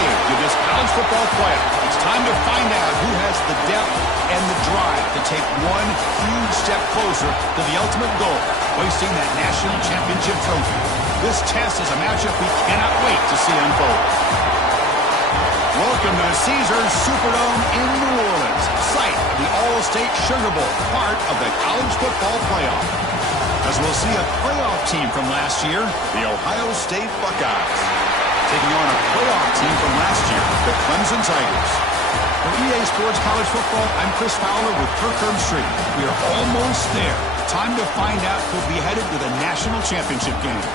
stage of this college football playoff. It's time to find out who has the depth and the drive to take one huge step closer to the ultimate goal, hoisting that national championship trophy. This test is a matchup we cannot wait to see unfold. Welcome to Caesars Superdome in New Orleans, site of the All-State Sugar Bowl, part of the college football playoff. As we'll see a playoff team from last year, the Ohio State Buckeyes, taking on a playoff team from last year, the Clemson Tigers. For EA Sports College Football, I'm Chris Fowler with Kirk Herbstreit. We are almost there. Time to find out who'll be headed to the national championship game.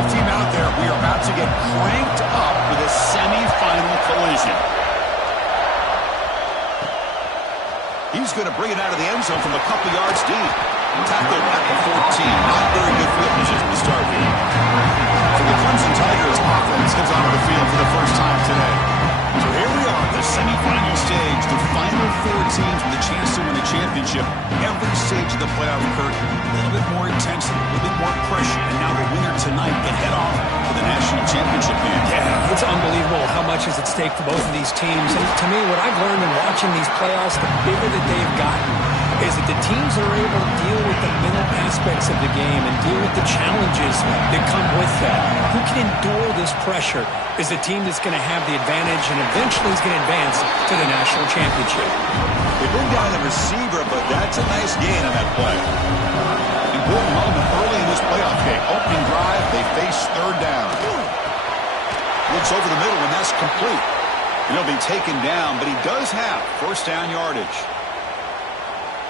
Team out there, we are about to get cranked up for this semi-final collision. He's going to bring it out of the end zone from a couple yards deep. Tackled at the 14. Not very good field position to start here. So the Clemson Tigers offense comes onto the field for the first time today. So here we are, the semi-final stage, the final four teams with a chance to win the championship. Every stage of the playoff, Kirk, a little bit more intensity, a little bit more pressure, and now the winner tonight can head off to the national championship game. Yeah, it's unbelievable how much is at stake for both of these teams. And to me, what I've learned in watching these playoffs, the bigger that they've gotten, is that the teams that are able to deal with the mental aspects of the game and deal with the challenges that come with that, who can endure this pressure, is the team that's going to have the advantage and eventually is going to advance to the national championship. They bring down the receiver, but that's a nice gain on that play. Important moment early in this playoff game. Opening drive, they face third down. Looks over the middle, and that's complete. And he'll be taken down, but he does have first down yardage.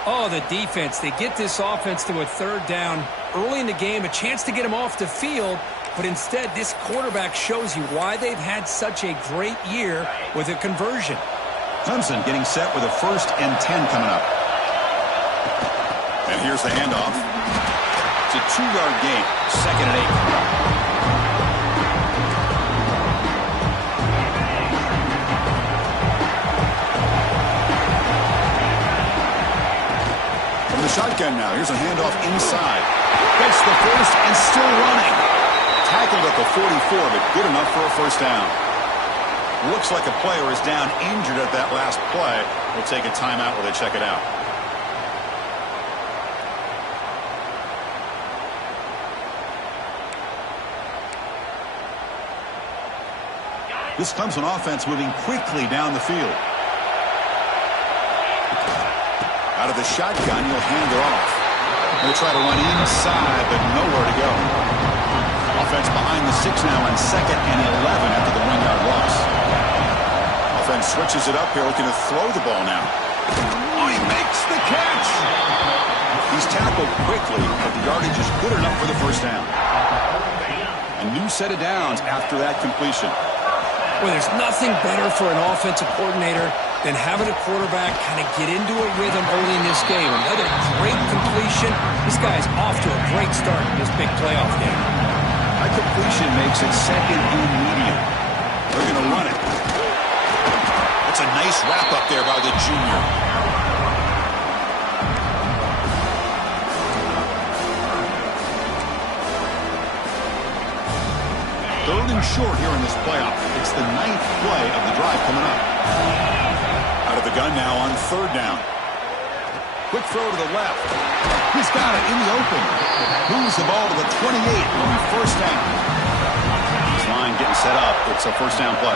Oh, the defense. They get this offense to a third down early in the game, a chance to get him off the field, but instead this quarterback shows you why they've had such a great year with a conversion. Clemson getting set with a 1st and 10 coming up. And here's the handoff. It's a 2-yard gain, 2nd and 8. Shotgun now. Here's a handoff inside. Gets the first and still running. Tackled at the 44, but good enough for a first down. Looks like a player is down injured at that last play. We'll take a timeout while they check it out. This Clemson offense moving quickly down the field. Out of the shotgun, he'll hand it off. He'll try to run inside, but nowhere to go. Offense behind the 6 now on 2nd and 11 after the 1-yard loss. Offense switches it up here, looking to throw the ball now. Oh, he makes the catch! He's tackled quickly, but the yardage is good enough for the first down. A new set of downs after that completion. Well, there's nothing better for an offensive coordinator than having a quarterback kind of get into a rhythm early in this game. Another great completion. This guy's off to a great start in this big playoff game. That completion makes it 2nd and medium. They're going to run it. That's a nice wrap up there by the junior. Third and short here in this playoff. It's the 9th play of the drive coming up. Out of the gun now on 3rd down. Quick throw to the left. He's got it in the open. Moves the ball to the 28. Will be first down. This line getting set up. It's a first down play.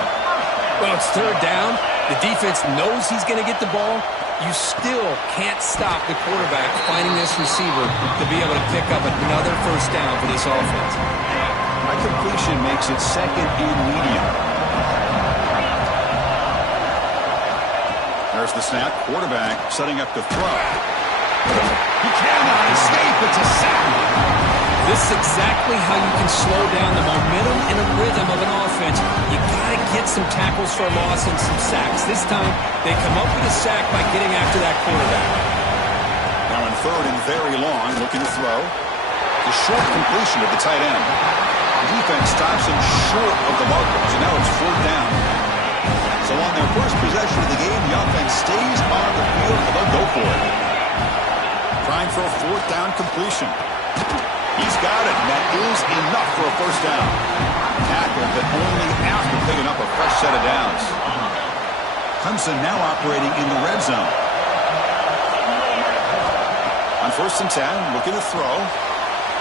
Well, it's 3rd down. The defense knows he's going to get the ball. You still can't stop the quarterback finding this receiver to be able to pick up another first down for this offense. That completion makes it 2nd and medium. There's the snap. Quarterback setting up to throw. He cannot escape. It's a sack. This is exactly how you can slow down the momentum and a rhythm of an offense. You got to get some tackles for a loss and some sacks. This time, they come up with a sack by getting after that quarterback. Now in 3rd and very long, looking to throw. The short completion of the tight end. The defense stops him short of the markers, and now it's 4th down. So So on their first possession of the game, the offense stays on the field, and they'll go for it. Trying for a fourth down completion. He's got it, and that is enough for a first down. Tackle, but only after picking up a fresh set of downs. Clemson now operating in the red zone. On 1st and 10, looking to throw.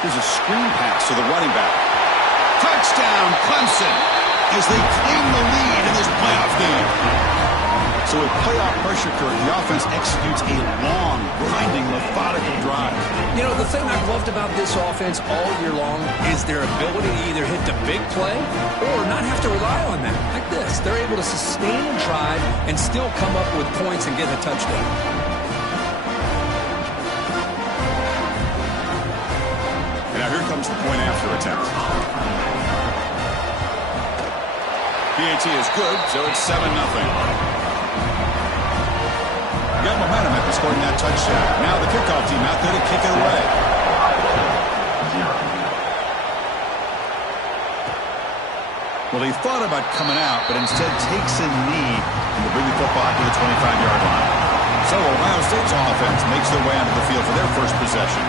Here's a screen pass to the running back. Touchdown, Clemson, as they claim the lead in this playoff game. So with playoff pressure, Kurt, the offense executes a long, grinding, methodical drive. You know, the thing I've loved about this offense all year long is their ability to either hit the big play or not have to rely on that. Like this, they're able to sustain a drive and still come up with points and get a touchdown. And now here comes the point after attempt. PAT is good, so it's 7-0. Got momentum after scoring that touchdown. Now the kickoff team out there to kick it away. Well, he thought about coming out, but instead takes a knee and will bring the football to the 25-yard line. So Ohio State's offense makes their way onto the field for their first possession.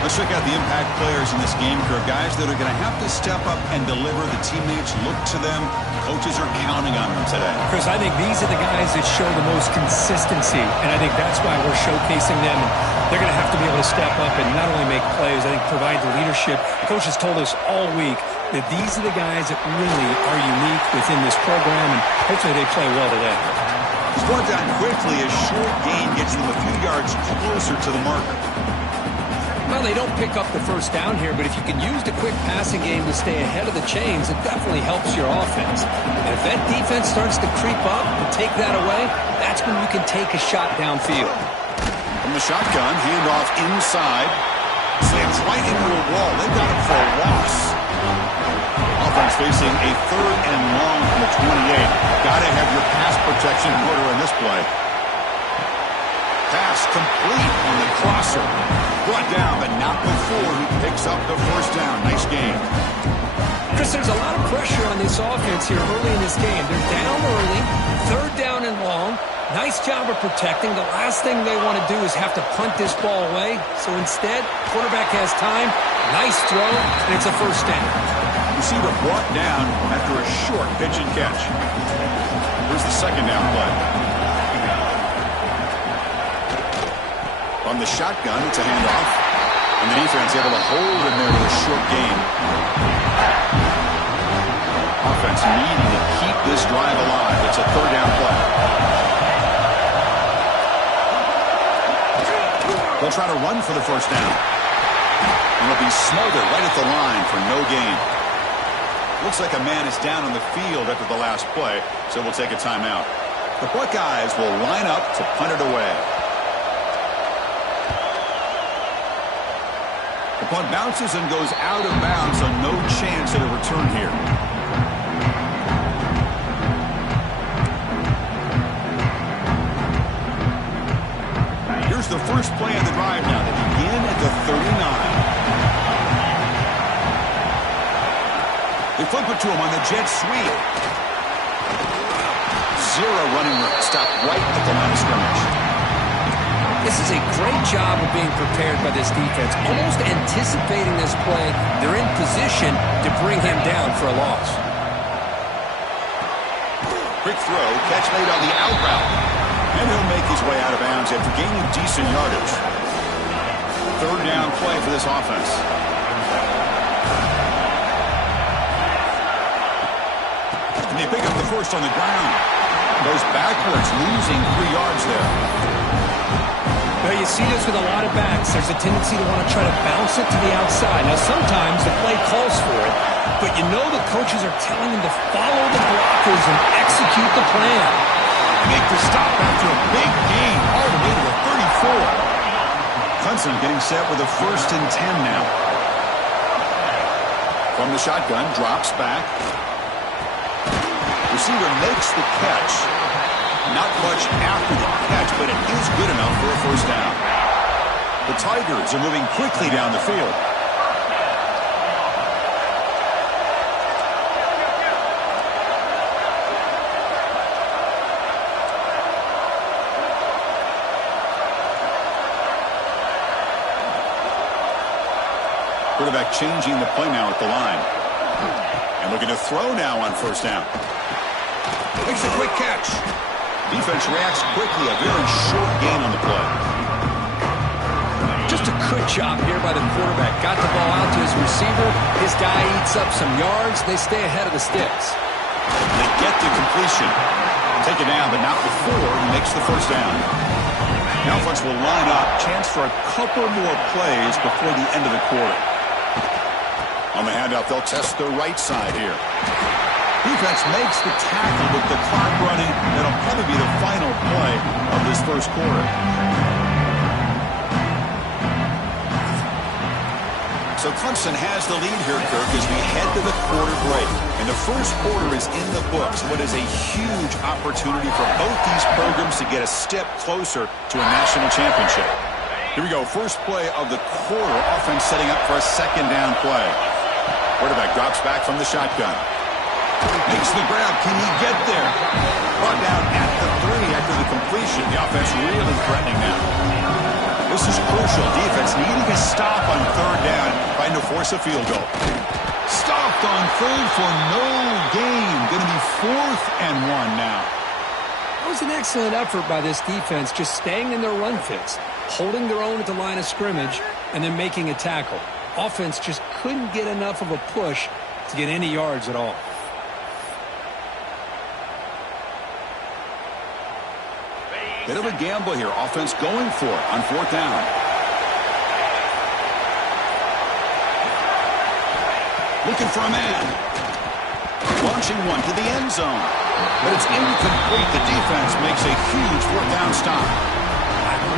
Let's check out the impact players in this game, Kurt. Guys that are going to have to step up and deliver. The teammates look to them. Coaches are counting on them today. Chris, I think these are the guys that show the most consistency, and I think that's why we're showcasing them. And they're going to have to be able to step up and not only make plays, I think provide the leadership. Coaches told us all week that these are the guys that really are unique within this program, and hopefully they play well today. He's brought down quickly. A short gain gets them a few yards closer to the marker. Well, they don't pick up the first down here, but if you can use the quick passing game to stay ahead of the chains, it definitely helps your offense. And if that defense starts to creep up and take that away, that's when you can take a shot downfield. From the shotgun, handoff inside. Slams right into a wall. They've got him for a loss. Offense facing a 3rd and long from the 28. Got to have your pass protection in order in this play. Pass complete on the crosser. Brought down, but not before he picks up the first down. Nice game. Chris, there's a lot of pressure on this offense here early in this game. They're down early, 3rd down and long. Nice job of protecting. The last thing they want to do is have to punt this ball away. So instead, quarterback has time. Nice throw, and it's a first down. Receiver brought down after a short pitch and catch. Here's the 2nd down play. On the shotgun, it's a handoff. And the defense able to hold him there to a short gain. Offense needing to keep this drive alive. It's a 3rd down play. They'll try to run for the first down. And it'll be smothered right at the line for no gain. Looks like a man is down on the field after the last play, so we'll take a timeout. The Buckeyes will line up to punt it away. The punt bounces and goes out of bounds, so no chance at a return here. Here's the first play of the drive now. They begin at the 39. They flip it to him on the jet sweep. 0 running room. Stopped right at the line of scrimmage. This is a great job of being prepared by this defense. Almost anticipating this play, they're in position to bring him down for a loss. Quick throw, catch made on the out route. And he'll make his way out of bounds after gaining decent yardage. 3rd down play for this offense. And they pick up the first on the ground. Goes backwards, losing 3 yards there. Well, you see this with a lot of backs. There's a tendency to want to try to bounce it to the outside. Now, sometimes the play calls for it, but you know the coaches are telling them to follow the blockers and execute the plan. Make the stop after a big gain all the way to the 34. Clemson getting set with a 1st and 10 now. From the shotgun, drops back. Receiver makes the catch. Not much after the catch, but it is good enough for a first down. The Tigers are moving quickly down the field. Quarterback changing the play now at the line. And looking to throw now on first down. Makes a quick catch. Defense reacts quickly. A very short gain on the play. Just a good job here by the quarterback. Got the ball out to his receiver. His guy eats up some yards. They stay ahead of the sticks. They get the completion. Take it down, but not before he makes the first down. The offense will line up. Chance for a couple more plays before the end of the quarter. On the handoff, they'll test the right side here. Defense makes the tackle with the clock running. That'll probably be the final play of this first quarter. So Clemson has the lead here, Kirk, as we head to the quarter break. And the first quarter is in the books. What is a huge opportunity for both these programs to get a step closer to a national championship. Here we go. First play of the quarter. Offense setting up for a second down play. Quarterback drops back from the shotgun. Makes the grab. Can he get there? Brought down at the 3 after the completion. The offense really threatening now. This is crucial. Defense needing a stop on third down, trying to force a field goal. Stopped on third for no gain. Going to be 4th and 1 now. That was an excellent effort by this defense, just staying in their run fits, holding their own at the line of scrimmage, and then making a tackle. Offense just couldn't get enough of a push to get any yards at all. Bit of a gamble here. Offense going for it on 4th down. Looking for a man. Launching one to the end zone. But it's incomplete. The defense makes a huge 4th down stop. I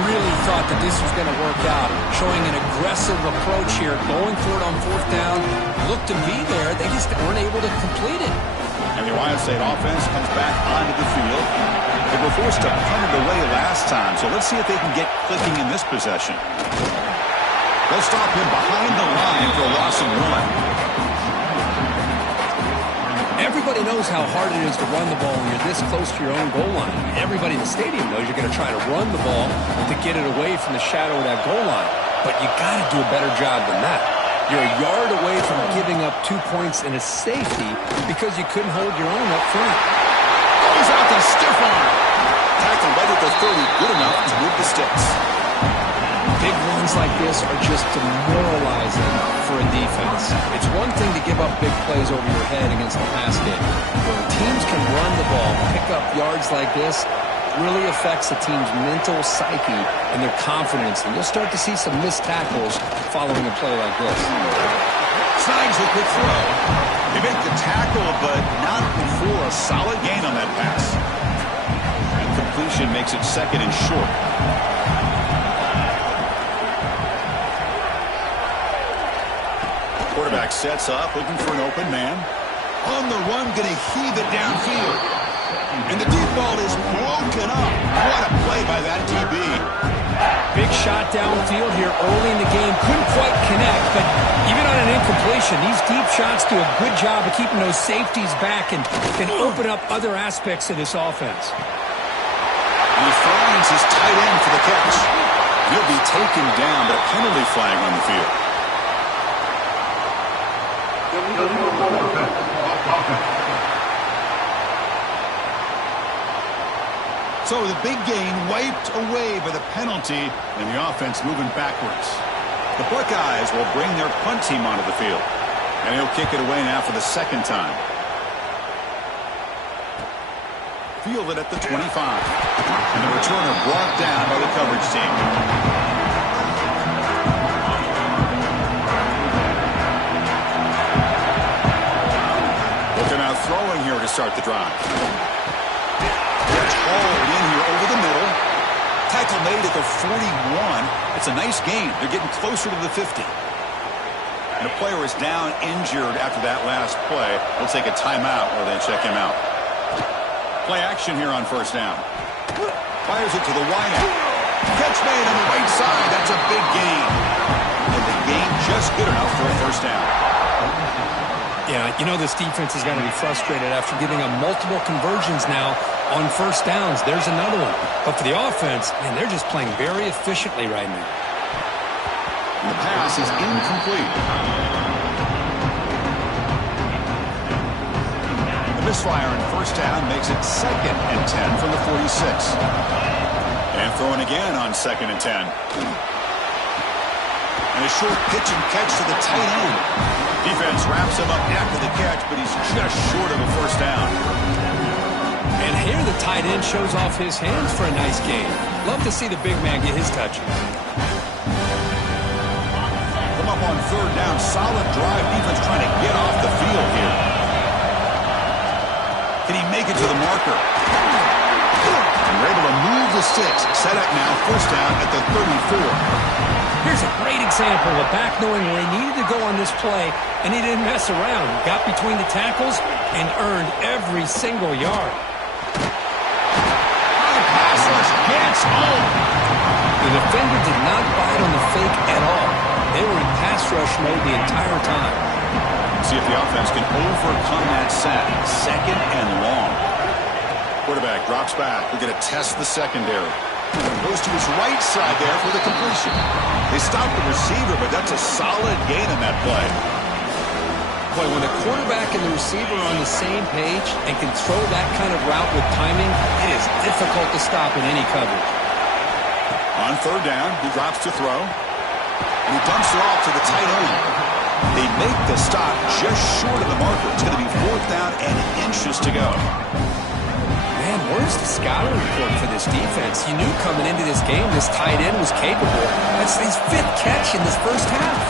really thought that this was going to work out. Showing an aggressive approach here. Going for it on 4th down. Looked to be there. They just weren't able to complete it. And the Ohio State offense comes back onto the field. They were forced to punt it away last time, so let's see if they can get clicking in this possession. They'll stop him behind the line for a loss of 1. Everybody knows how hard it is to run the ball when you're this close to your own goal line. Everybody in the stadium knows you're going to try to run the ball to get it away from the shadow of that goal line. But you got to do a better job than that. You're a yard away from giving up 2 points in a safety because you couldn't hold your own up front. Goes out the stiff arm. Tackle right at the 30, good enough to move the sticks. Big runs like this are just demoralizing for a defense. It's one thing to give up big plays over your head against the pass game. When teams can run the ball, pick up yards like this, really affects the team's mental psyche and their confidence. And you'll start to see some missed tackles following a play like this. Snags a quick throw. They make the tackle, but not before a solid gain on that pass. And completion makes it 2nd and short. Quarterback sets up, looking for an open man. On the run, going to heave it downfield. And the deep ball is broken up. What a play by that DB. Big shot downfield here early in the game. Couldn't quite connect, but even on an incompletion, these deep shots do a good job of keeping those safeties back and can open up other aspects of this offense. And he finds his tight end for the catch. He'll be taken down, but a penalty flag on the field. So the big gain wiped away by the penalty, and the offense moving backwards. The Buckeyes will bring their punt team onto the field, and he'll kick it away now for the 2nd time. Fielded at the 25, and the returner brought down by the coverage team. Looking out throwing here to start the drive. Hauled in here over the middle. Tackle made at the 41. It's a nice gain. They're getting closer to the 50. And the player is down injured after that last play. They'll take a timeout while they check him out. Play action here on 1st down. Fires it to the wideout. Catch made on the right side. That's a big gain. And the gain just good enough for a 1st down. Yeah, you know this defense is going to be frustrated after giving up multiple conversions now on 1st downs. There's another one. But for the offense, man, they're just playing very efficiently right now. The pass is incomplete. The misfire on first down makes it 2nd and 10 from the 46. And throwing again on 2nd and 10. And a short pitch and catch to the tight end. Defense wraps him up after the catch, but he's just short of a first down. And here the tight end shows off his hands for a nice gain. Love to see the big man get his touches. Come up on 3rd down. Solid drive. Defense trying to get off the field here. Can he make it to the marker? And we're able to move the sticks. Set up now. First down at the 34. Here's a great example of back knowing where he needed to go on this play, and he didn't mess around. Got between the tackles and earned every single yard. Pass rush gets home. The defender did not bite on the fake at all. They were in pass rush mode the entire time. See if the offense can overcome that sack. 2nd and long. Quarterback drops back. We're going to test the secondary. Goes to his right side there for the completion. They stopped the receiver, but that's a solid gain on that play. Boy, when the quarterback and the receiver are on the same page and can throw that kind of route with timing, it is difficult to stop in any coverage. On 3rd down, he drops to throw. And he dumps it off to the tight end. They make the stop just short of the marker. It's going to be 4th down and inches to go. Man, where's the scouting report for this defense? You knew coming into this game this tight end was capable. That's his 5th catch in this first half.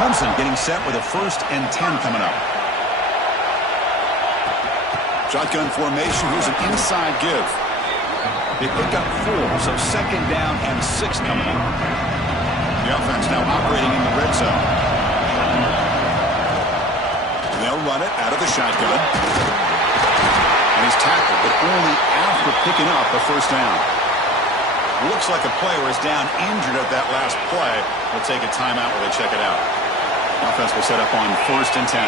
Clemson getting set with a 1st and 10 coming up. Shotgun formation. Here's an inside give. They pick up 4, so 2nd down and 6 coming up. The offense now operating in the red zone. They'll run it out of the shotgun. And he's tackled, but only after picking up a first down. Looks like a player is down injured at that last play. We'll take a timeout while they check it out. Offense will set up on 1st and 10.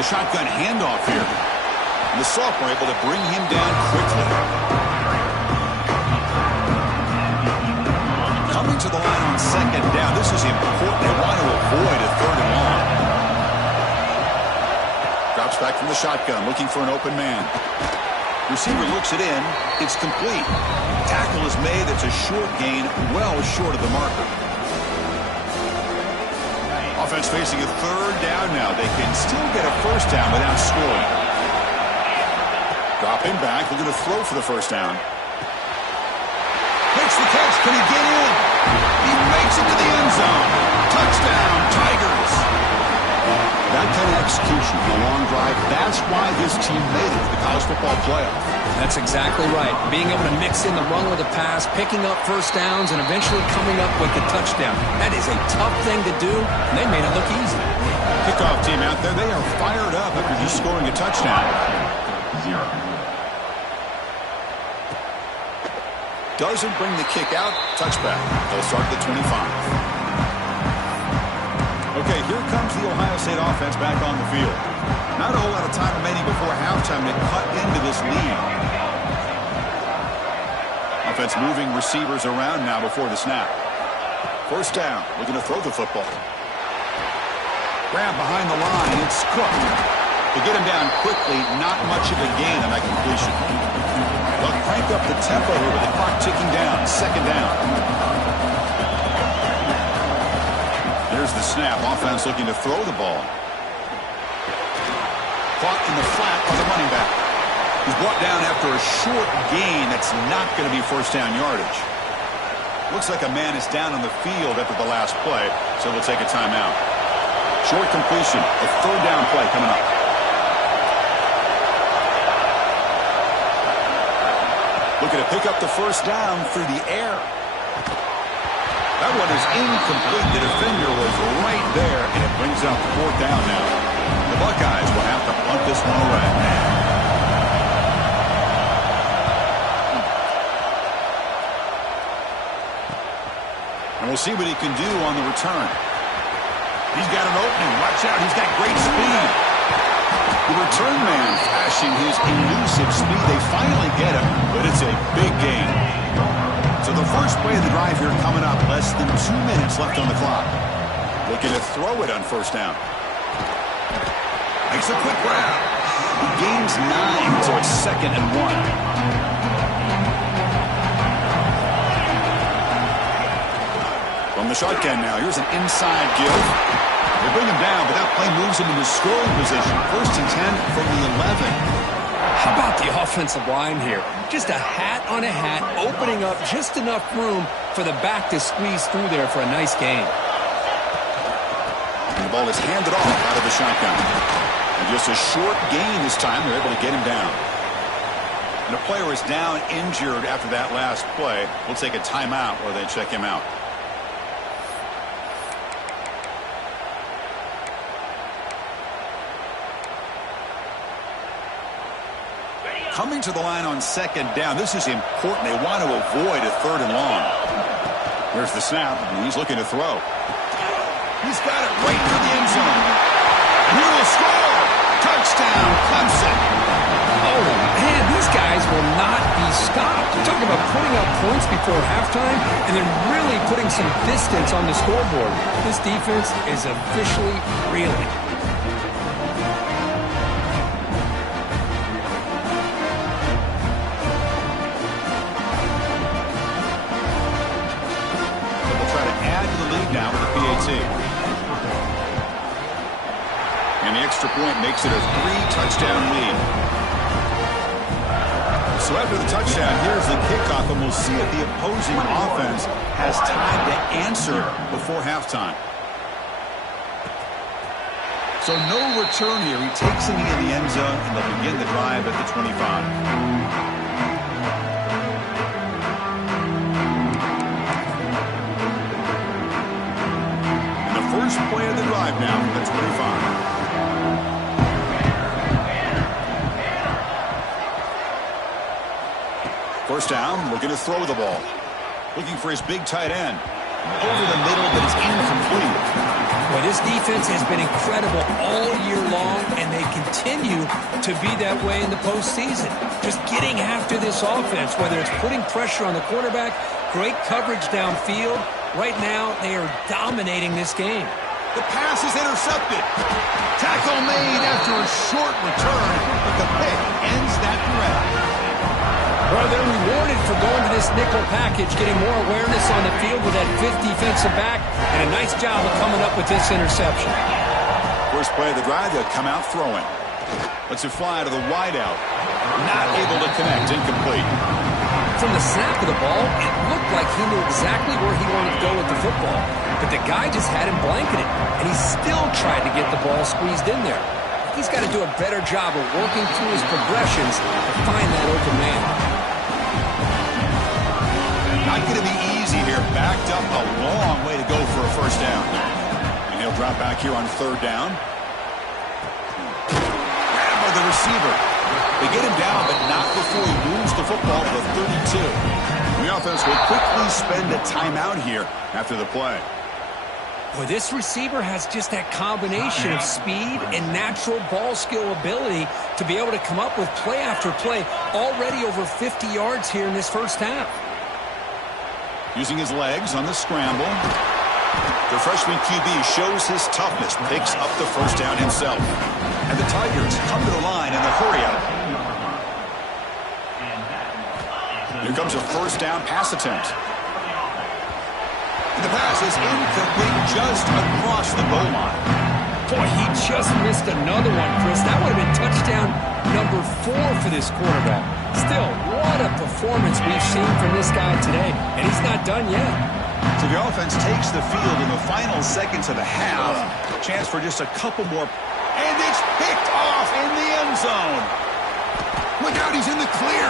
The shotgun handoff here. And the sophomore able to bring him down quickly. Coming to the line on 2nd down. This is important. They want to avoid a 3rd and long. Drops back from the shotgun, looking for an open man. Receiver looks it in. It's complete. Tackle is made. It's a short gain, well short of the marker. Offense facing a 3rd down now. They can still get a first down without scoring. Dropping back. They're going to throw for the first down. Makes the catch. Can he get in? He makes it to the end zone. Touchdown, Tigers. That kind of execution in a long drive, that's why this team made it to the college football playoff. That's exactly right. Being able to mix in the run with the pass, picking up first downs, and eventually coming up with the touchdown. That is a tough thing to do, and they made it look easy. Kickoff team out there, they are fired up after just scoring a touchdown. Doesn't bring the kick out. Touchback. They'll start the 25. Okay, here comes the Ohio State offense back on the field. Not a whole lot of time remaining before halftime to cut into this lead. Offense moving receivers around now before the snap. First down. Looking to throw the football. Grab behind the line. It's Cook. To get him down quickly, not much of a gain on that completion. They'll crank up the tempo here with the clock ticking down. 2nd down. Here's the snap. Offense looking to throw the ball. Caught in the flat by the running back. He's brought down after a short gain. That's not going to be first down yardage. Looks like a man is down on the field after the last play, so we'll take a timeout. Short completion. A 3rd down play coming up. Looking to pick up the first down through the air. That one is incomplete. The defender was right there, and it brings up 4th down now. The Buckeyes will have to punt this one away. And we'll see what he can do on the return. He's got an opening. Watch out. He's got great speed. The return man flashed unleashing his elusive speed. They finally get him, but it's a big gain. So the first play of the drive here coming up, less than 2 minutes left on the clock. Looking to throw it on first down. Makes a quick grab. He gains 9, so it's 2nd and 1. From the shotgun now, here's an inside give. They bring him down, but that play moves him into scoring position. 1st and 10 from the 11. How about the offensive line here? Just a hat on a hat, opening up just enough room for the back to squeeze through there for a nice gain. And the ball is handed off out of the shotgun. And just a short gain this time. They're able to get him down. And the player is down injured after that last play. We'll take a timeout while they check him out. Coming to the line on 2nd down. This is important. They want to avoid a 3rd and long. Here's the snap, and he's looking to throw. He's got it right to the end zone. And he will score. Touchdown, Clemson. Oh, man, these guys will not be stopped. You're talking about putting up points before halftime and then really putting some distance on the scoreboard. This defense is officially reeling. Now with the PAT. And the extra point makes it a 3-touchdown lead. So after the touchdown, here's the kickoff, and we'll see if the opposing offense has time to answer before halftime. So no return here. He takes it into the end zone, and they'll begin the drive at the 25. First play of the drive now from the 25. First down, looking to throw the ball. Looking for his big tight end. Over the middle, but it's incomplete. Well, this defense has been incredible all year long, and they continue to be that way in the postseason. Just getting after this offense, whether it's putting pressure on the quarterback, great coverage downfield. Right now, they are dominating this game. The pass is intercepted. Tackle made after a short return, but the pick ends that drive. Well, they're rewarded for going to this nickel package, getting more awareness on the field with that 5th defensive back, and a nice job of coming up with this interception. First play of the drive, they'll come out throwing. Lets it fly to the wideout. Not able to connect, incomplete. From the snap of the ball, it looked like he knew exactly where he wanted to go with the football. But the guy just had him blanketed, and he still tried to get the ball squeezed in there. He's got to do a better job of working through his progressions to find that open man. Not going to be easy here. Backed up a long way to go for a first down. And he'll drop back here on 3rd down. Grab by the receiver. They get him down, but not before he moves the football to the 32. The offense will quickly spend a timeout here after the play. Well, this receiver has just that combination of speed and natural ball skill ability to be able to come up with play after play, already over 50 yards here in this first half. Using his legs on the scramble. The freshman QB shows his toughness, picks up the first down himself. And the Tigers come to the line in the hurry up. Here comes a first down pass attempt. And the pass is incomplete just across the goal line. Boy, he just missed another one, Chris. That would have been touchdown number 4 for this quarterback. Still, what a performance we've seen from this guy today. And he's not done yet. So the offense takes the field in the final seconds of the half. Chance for just a couple more. And it's picked off in the end zone. Look out, he's in the clear.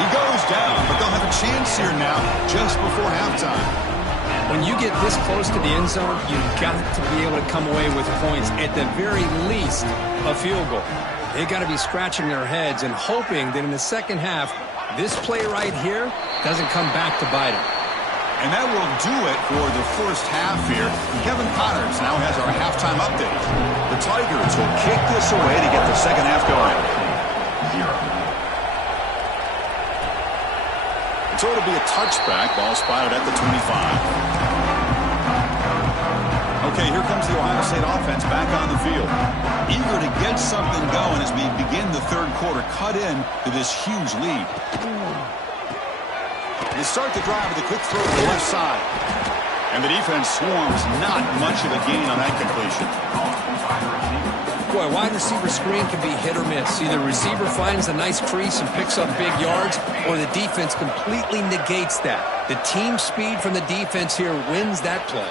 He goes down, but they'll have a chance here now just before halftime. When you get this close to the end zone, you've got to be able to come away with points, at the very least, a field goal. They've got to be scratching their heads and hoping that in the second half, this play right here doesn't come back to bite them. And that will do it for the first half here. Kevin Connors now has our halftime update. The Tigers will kick this away to get the second half going. So it'll be a touchback. Ball spotted at the 25. Okay, here comes the Ohio State offense back on the field. Eager to get something going as we begin the third quarter. Cut in to this huge lead. They start the drive with a quick throw to the left side. And the defense swarms. Not much of a gain on that completion. Boy, wide receiver screen can be hit or miss. Either the receiver finds a nice crease and picks up big yards, or the defense completely negates that. The team speed from the defense here wins that play.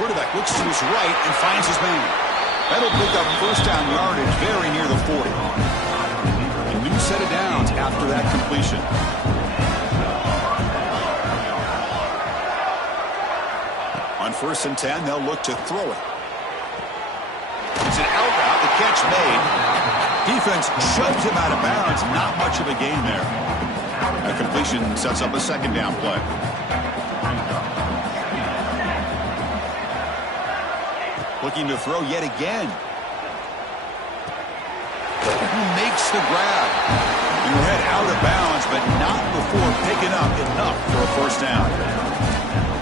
Quarterback looks to his right and finds his man. That'll pick up first down yardage very near the 40. A new set of downs after that completion. On 1st and 10, they'll look to throw it. It's an out route, the catch made. Defense shoves him out of bounds. Not much of a gain there. A completion sets up a second down play. Looking to throw yet again. Makes the grab. Your head out of bounds, but not before picking up enough for a first down.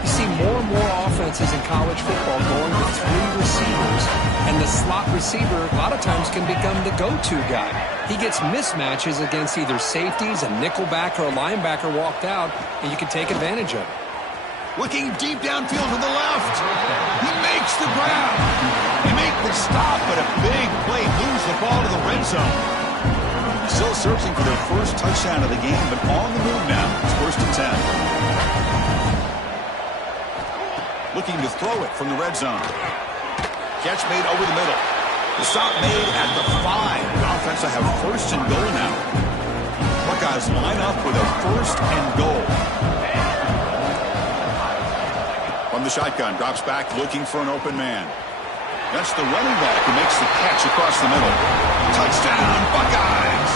You see more and more offenses in college football going with 3 receivers. And the slot receiver, a lot of times, can become the go-to guy. He gets mismatches against either safeties, a nickelback, or a linebacker walked out, and you can take advantage of it. Looking deep downfield to the left. He makes the grab. They make the stop, but a big play moves the ball to the red zone. Still searching for their first touchdown of the game, but on the move now. It's 1st and 10. Looking to throw it from the red zone. Catch made over the middle. The stop made at the 5. The offense will have 1st and goal now. Buckeyes line up with a 1st and goal. From the shotgun, drops back looking for an open man. That's the running back who makes the catch across the middle. Touchdown, Buckeyes!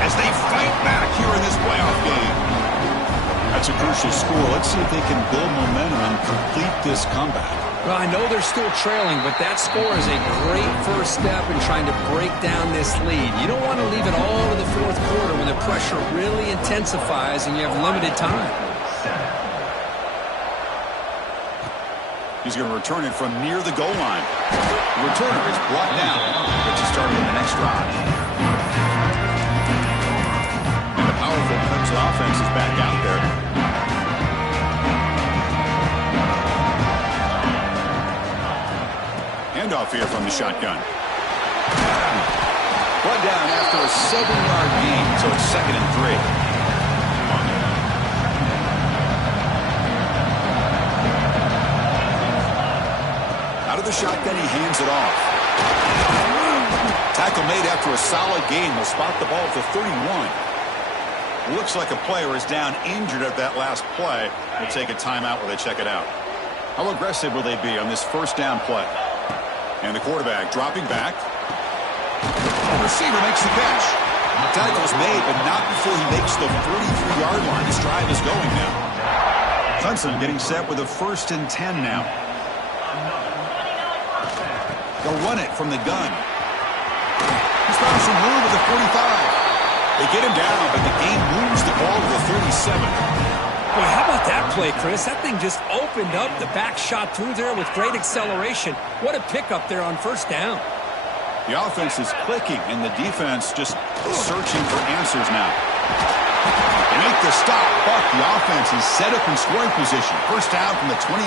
As they fight back here in this playoff game. That's a crucial score. Let's see if they can build momentum and complete this comeback. Well, I know they're still trailing, but that score is a great first step in trying to break down this lead. You don't want to leave it all to the 4th quarter when the pressure really intensifies and you have limited time. He's going to return it from near the goal line. The returner is brought down. Gets you started in the next drive. And the powerful Clemson offense is back out there. Handoff here from the shotgun. Brought down after a 7-yard gain, so it's 2nd and 3. Out of the shotgun, he hands it off. Tackle made after a solid gain. Will spot the ball at the 31. Looks like a player is down injured at that last play. We'll take a timeout while they check it out. How aggressive will they be on this first down play? And the quarterback dropping back. The receiver makes the catch. Tackle's made, but not before he makes the 43-yard line. This drive is going now. Clemson getting set with a 1st and 10 now. They'll run it from the gun. He's found some room at the 45. They get him down, but the game moves the ball to the 37. Boy, how about that play, Chris? That thing just opened up. The back shot through there with great acceleration. What a pickup there on 1st down. The offense is clicking, and the defense just searching for answers now. They make the stop, but the offense is set up in scoring position. 1st down from the 23.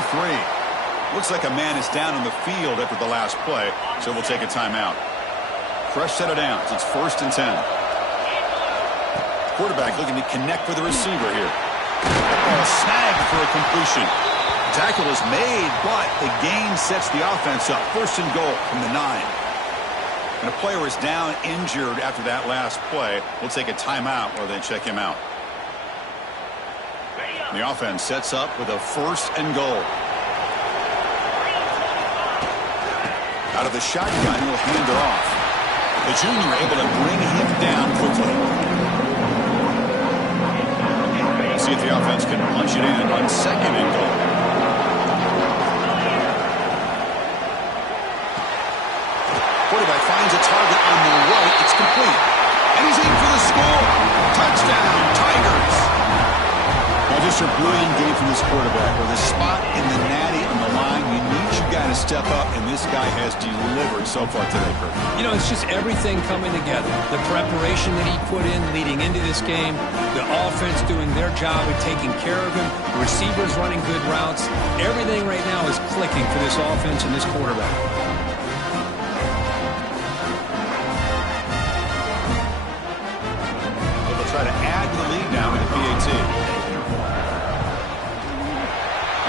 Looks like a man is down on the field after the last play, so we'll take a timeout. Fresh set of downs. It's 1st and 10. Quarterback looking to connect with the receiver here. That ball snagged for a completion. Tackle is made, but the gain sets the offense up. 1st and goal from the 9. And a player is down injured after that last play. We'll take a timeout while they check him out. The offense sets up with a 1st and goal. Out of the shotgun, he'll hand it off. The junior able to bring him down quickly. See if the offense can punch it in on 2nd and goal. Quarterback finds a target on the right. It's complete. It's a brilliant game from this quarterback. With a spot in the natty on the line, you need your guy to step up, and this guy has delivered so far today, Kurt. You know, it's just everything coming together. The preparation that he put in leading into this game, the offense doing their job of taking care of him, the receivers running good routes. Everything right now is clicking for this offense and this quarterback. They'll try to add to the lead now in the PAT.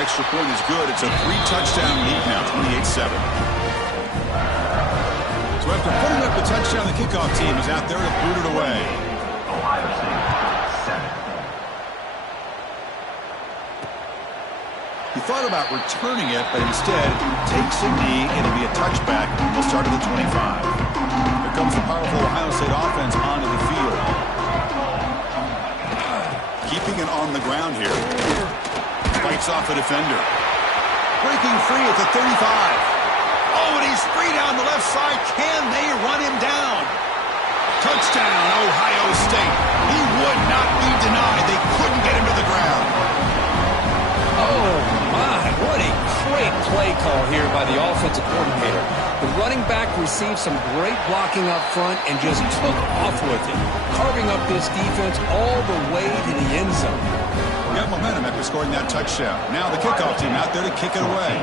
Extra point is good. It's a 3-touchdown lead now, 28-7. So after putting up the touchdown, the kickoff team is out there to boot it away. He thought about returning it, but instead takes a knee. It'll be a touchback. He'll start at the 25. Here comes the powerful Ohio State offense onto the field. Keeping it on the ground here. Fights off a defender. Breaking free at the 35. Oh, and he's free down the left side. Can they run him down? Touchdown, Ohio State. He would not be denied. They couldn't get him to the ground. Oh, my. What a great play call here by the offensive coordinator. The running back received some great blocking up front and just took off with it, carving up this defense all the way to the end zone. Got momentum after scoring that touchdown. Now the kickoff team out there to kick it away.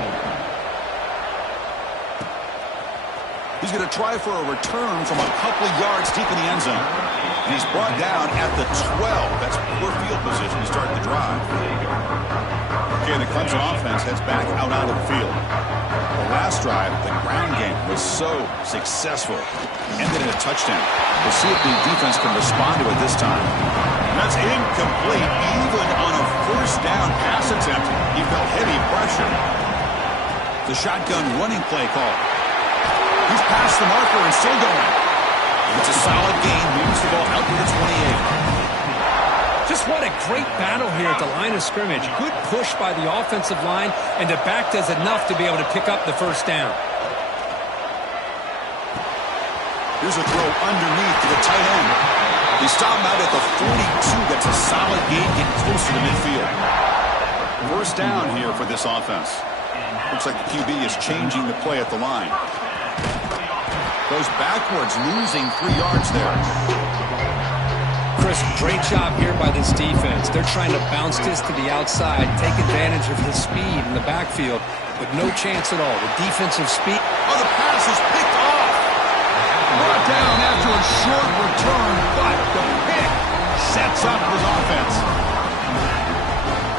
He's going to try for a return from a couple of yards deep in the end zone. And he's brought down at the 12. That's poor field position to start the drive. Okay, the Clemson offense heads back out onto the field. The last drive, the ground game was so successful. Ended in a touchdown. We'll see if the defense can respond to it this time. That's incomplete. Even on a first down pass attempt, he felt heavy pressure. The shotgun running play call. He's past the marker and still going. It's a solid gain. Moves the ball out to the 28. Just what a great battle here at the line of scrimmage. Good push by the offensive line, and the back does enough to be able to pick up the first down. Here's a throw underneath to the tight end. He stopped out at the 42. That's a solid gain, getting closer to midfield. First down here for this offense. Looks like the QB is changing the play at the line. Goes backwards, losing 3 yards there. Chris, great job here by this defense. They're trying to bounce this to the outside, take advantage of his speed in the backfield, but no chance at all. The defensive speed. Oh, the pass is picked off. Brought down after a short return, but the pick sets up his offense.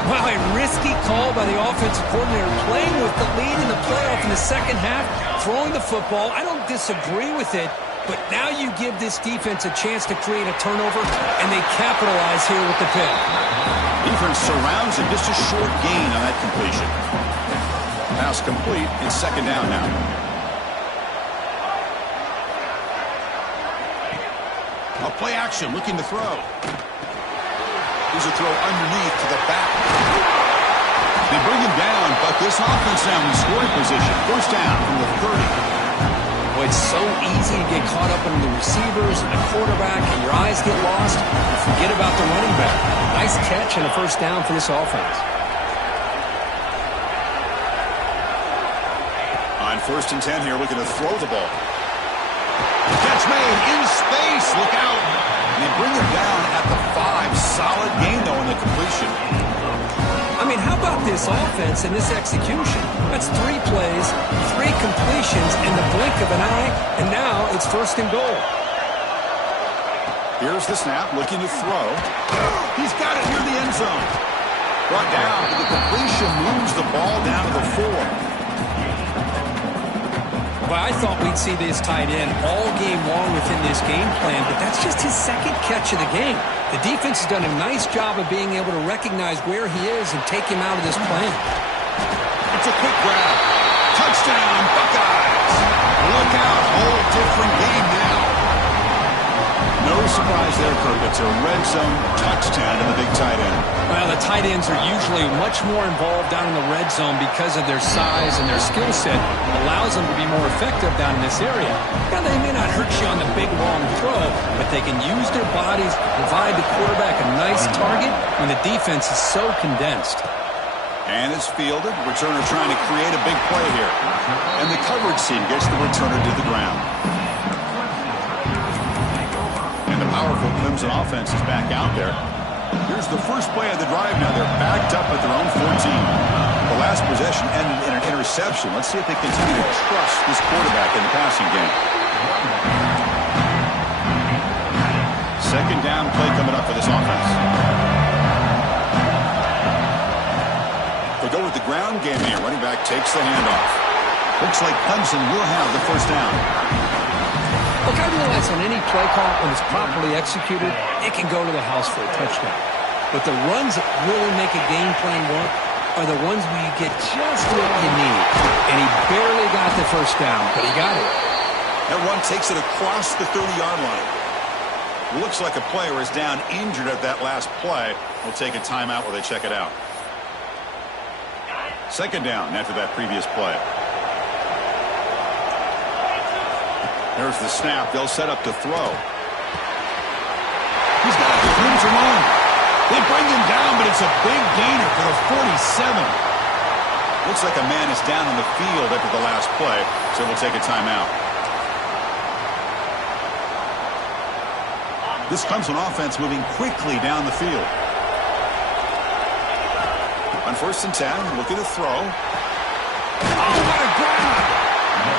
Wow, a risky call by the offensive coordinator, playing with the lead in the playoff in the second half, throwing the football. I don't disagree with it, but now you give this defense a chance to create a turnover, and they capitalize here with the pick. Defense surrounds him, just a short gain on that completion. Pass complete, and second down now. A play action, looking to throw. Here's a throw underneath to the back. They bring him down, but this offense now in scoring position. First down from the 30. Boy, it's so easy to get caught up in the receivers and the quarterback, and your eyes get lost. You forget about the running back. Nice catch and a first down for this offense. On 1st and 10 here, looking to throw the ball. Catch made in space. Look out. And they bring him down at the 5. Solid gain, though, in the completion. I mean, how about this offense and this execution? That's 3 plays, 3 completions in the blink of an eye, and now it's 1st and goal. Here's the snap, looking to throw. He's got it near the end zone. Brought down, the completion moves the ball down to the 4. Well, I thought we'd see this tight end all game long within this game plan, but that's just his second catch of the game. The defense has done a nice job of being able to recognize where he is and take him out of this plan. It's a quick grab. Touchdown, Buckeyes. Look out, whole different game now. No surprise there, Kirk. It's a red zone touchdown to the big tight end. Well, the tight ends are usually much more involved down in the red zone because of their size and their skill set. Allows them to be more effective down in this area. Now, they may not hurt you on the big, long throw, but that they can use their bodies to provide the quarterback a nice target when the defense is so condensed. And it's fielded. Returner trying to create a big play here. And the coverage team gets the returner to the ground. And the powerful Clemson offense is back out there. Here's the first play of the drive now. They're backed up at their own 14. The last possession ended in an interception. Let's see if they continue to trust this quarterback in the passing game. Second down play coming up for this offense. They go with the ground game here. Running back takes the handoff. Looks like Clemson will have the first down. Look, I realize on any play call, when it's properly executed, it can go to the house for a touchdown. But the runs that really make a game plan work are the ones where you get just what you need. And he barely got the first down, but he got it. That run takes it across the 30-yard line. Looks like a player is down injured at that last play. We'll take a timeout while they check it out. Second down after that previous play. There's the snap. They'll set up to throw. He's got the Clemson on. They bring him down, but it's a big gainer for the 47. Looks like a man is down on the field after the last play, so we'll take a timeout. This Clemson offense moving quickly down the field. On 1st and 10, looking to throw. Oh, what a grab!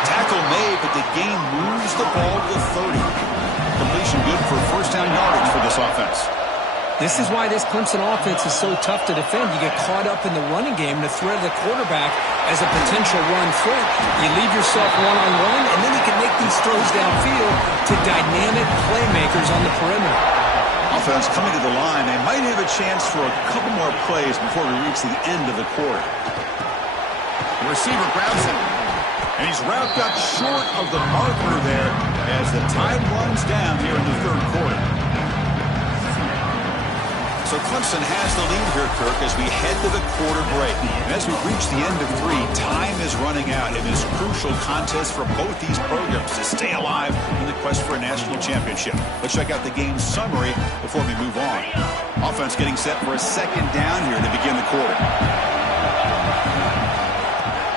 Tackle made, but the game moves the ball to 30. Completion good for first down yardage for this offense. This is why this Clemson offense is so tough to defend. You get caught up in the running game, the threat of the quarterback as a potential run threat. You leave yourself one-on-one, and then you can make these throws downfield to dynamic playmakers on the perimeter. Offense coming to the line. They might have a chance for a couple more plays before we reach the end of the quarter. The receiver grabs it, and he's wrapped up short of the marker there as the time runs down here in the third quarter. So Clemson has the lead here, Kirk, as we head to the quarter break. And as we reach the end of 3, time is running out in this crucial contest for both these programs to stay alive in the quest for a national championship. Let's check out the game summary before we move on. Offense getting set for a second down here to begin the quarter.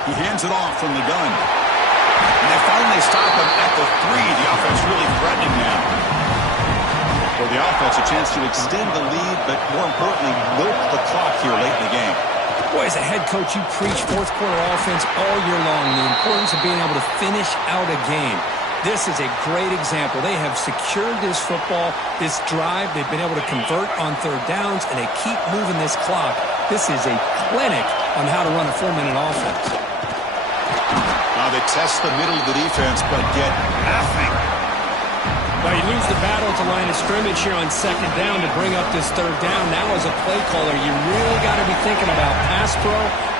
He hands it off from the gun. And they finally stop him at the 3. The offense really threatening now. For the offense, a chance to extend the lead, but more importantly, milk the clock here late in the game. Boy, as a head coach, you preach fourth quarter offense all year long. The importance of being able to finish out a game. This is a great example. They have secured this football, this drive. They've been able to convert on third downs, and they keep moving this clock. This is a clinic on how to run a 4-minute offense. Now they test the middle of the defense, but get nothing. Well, you lose the battle at the line of scrimmage here on second down to bring up this third down. Now as a play caller, you really got to be thinking about pass pro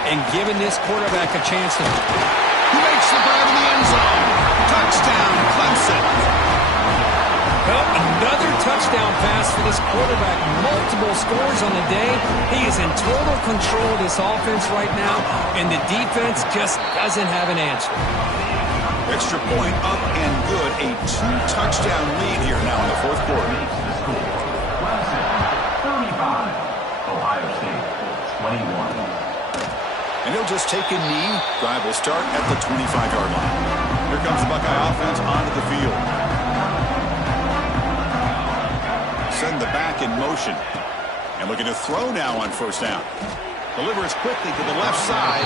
and giving this quarterback a chance to... He makes the grab in the end zone. Touchdown, Clemson. Well, another touchdown pass for this quarterback. Multiple scores on the day. He is in total control of this offense right now, and the defense just doesn't have an answer. Extra point up and good. A 2-touchdown lead here now in the fourth quarter. 35. Ohio State 21. And he'll just take a knee. Drive will start at the 25-yard line. Here comes the Buckeye offense onto the field. Send the back in motion. And looking to throw now on first down. Delivers quickly to the left side.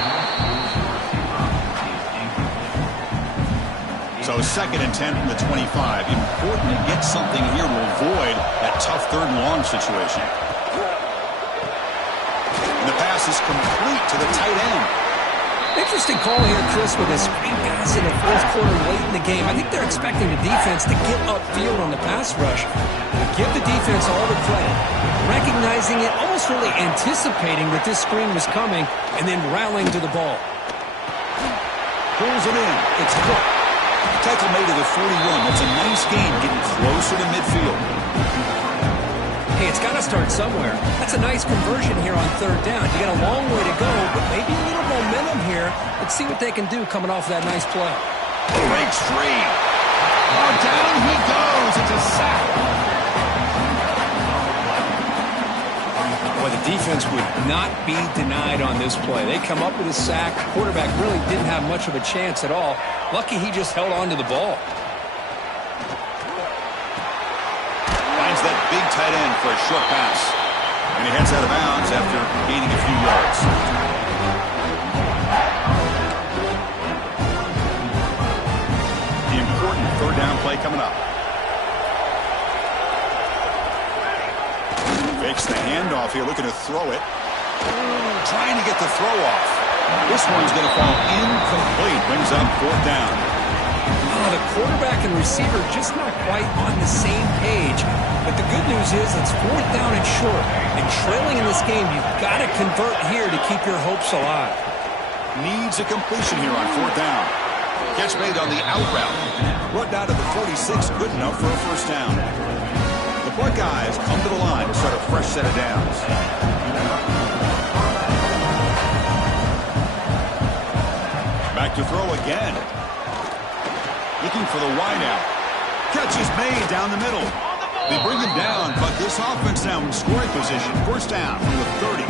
So 2nd and 10 from the 25. Important to get something here to avoid that tough 3rd and long situation. And the pass is complete to the tight end. Interesting call here, Chris, with his screen pass in the fourth quarter late in the game. I think they're expecting the defense to get upfield on the pass rush. Give the defense all the credit. Recognizing it, almost really anticipating that this screen was coming, and then rallying to the ball. Pulls it in. It's Cook. Tackle made to the 41. That's a nice gain, getting closer to midfield. Hey, it's got to start somewhere. That's a nice conversion here on third down. You got a long way to go, but maybe a little momentum here. Let's see what they can do coming off that nice play. Breaks free. Oh, down he goes. It's a sack. offense would not be denied on this play. They come up with a sack. Quarterback really didn't have much of a chance at all. Lucky he just held on to the ball. Finds that big tight end for a short pass. And he heads out of bounds after gaining a few yards. The important third down play coming up. Fakes the handoff here, looking to throw it. Trying to get the throw off. This one's going to fall incomplete. Brings up fourth down. The quarterback and receiver just not quite on the same page. But the good news is it's fourth down and short. And trailing in this game, you've got to convert here to keep your hopes alive. Needs a completion here on fourth down. Catch made on the out route. Brought down to the 46, good enough for a first down. The Buckeyes come to the line to start a fresh set of downs. Back to throw again. Looking for the wideout. Catch is made down the middle. They bring him down, but this offense now in scoring position. First down from the 30.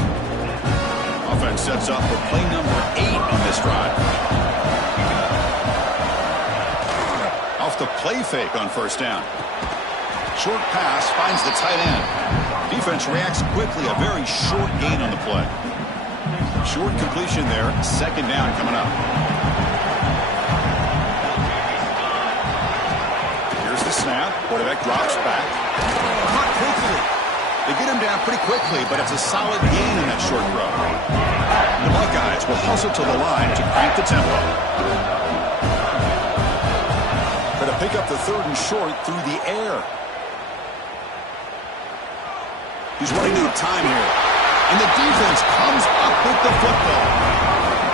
Offense sets up for play number 8 on this drive. Off the play fake on first down. Short pass finds the tight end. Defense reacts quickly. A very short gain on the play. Short completion there. Second down coming up. Here's the snap. Quarterback drops back. Caught quickly. They get him down pretty quickly, but it's a solid gain in that short throw. The Buckeyes will hustle to the line to crank the tempo. Going to pick up the third and short through the air. He's running out of time here. And the defense comes up with the football.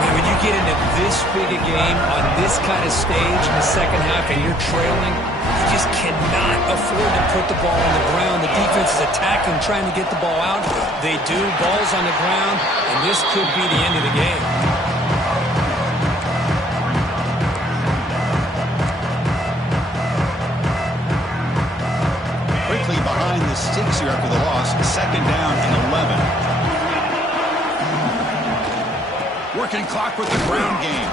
Man, when you get into this big a game on this kind of stage in the second half and you're trailing, you just cannot afford to put the ball on the ground. The defense is attacking, trying to get the ball out. They do. Ball's on the ground, and this could be the end of the game. Quickly behind the sticks here after the loss. Second down and 11. Working clock with the ground game.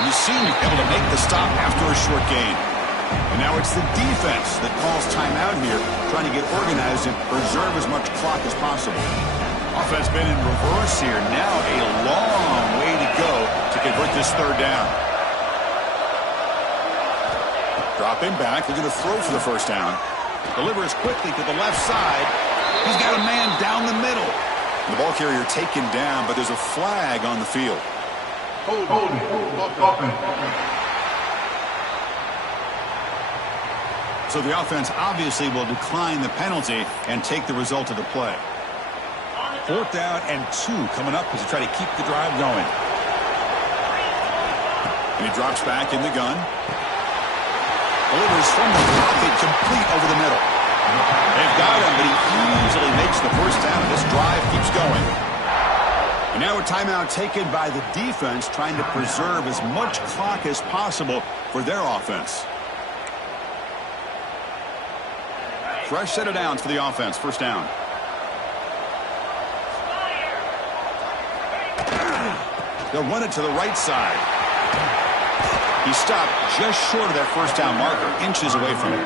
And you seem to be able to make the stop after a short gain. And now it's the defense that calls timeout here, trying to get organized and preserve as much clock as possible. Offense been in reverse here. Now a long way to go to convert this third down. Dropping back. They're going to throw for the first down. Delivers quickly to the left side. He's got a man down the middle. The ball carrier taken down, but there's a flag on the field. So the offense obviously will decline the penalty and take the result of the play. Fourth down and 2 coming up as they try to keep the drive going. And he drops back in the gun. Delivers from the pocket, complete over the middle. They've got him, but he easily makes the first down, and this drive keeps going. And now a timeout taken by the defense, trying to preserve as much clock as possible for their offense. Fresh set of downs for the offense. First down. They'll run it to the right side. He stopped just short of that first down marker, inches away from it.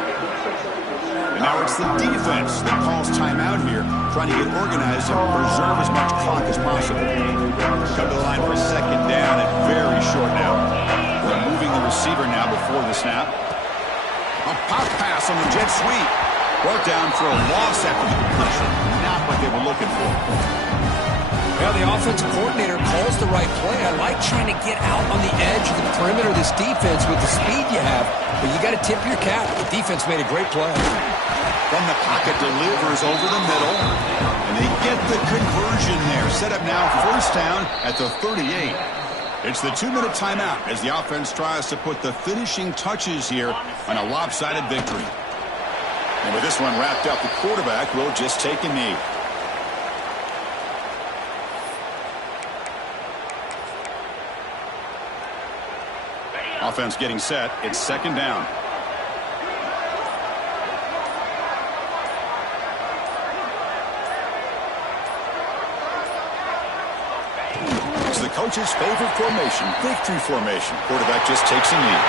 And now it's the defense that calls timeout here, trying to get organized and preserve as much clock as possible. Come to the line for second down and very short now. Removing the receiver now before the snap. A pop pass on the jet sweep. Brought down for a loss after the completion. Not what they were looking for. Well, the offensive coordinator calls the right play. I like trying to get out on the edge of the perimeter of this defense with the speed you have, but you got to tip your cap. The defense made a great play. From the pocket, delivers over the middle, and they get the conversion there. Set up now first down at the 38. It's the 2-minute timeout as the offense tries to put the finishing touches here on a lopsided victory. And with this one wrapped up, the quarterback will just take a knee. Offense getting set. It's second down. coach's favorite formation, victory formation. Quarterback just takes a knee.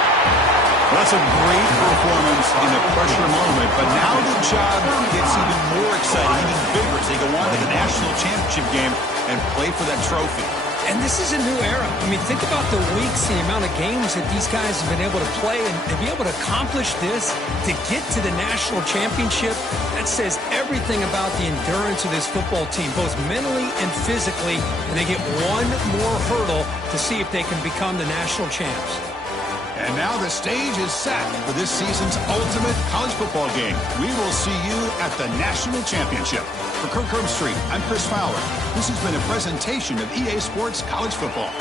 Well, that's a great performance in a pressure moment, but now the job gets even more exciting, even bigger as they go on to the national championship game and play for that trophy. And this is a new era. I mean, think about the weeks, the amount of games that these guys have been able to play, and to be able to accomplish this, to get to the national championship, that says everything about the endurance of this football team, both mentally and physically, and they get one more hurdle to see if they can become the national champs. And now the stage is set for this season's ultimate college football game. We will see you at the national championship. For Kirk Herbstreit, I'm Chris Fowler. This has been a presentation of EA Sports College Football.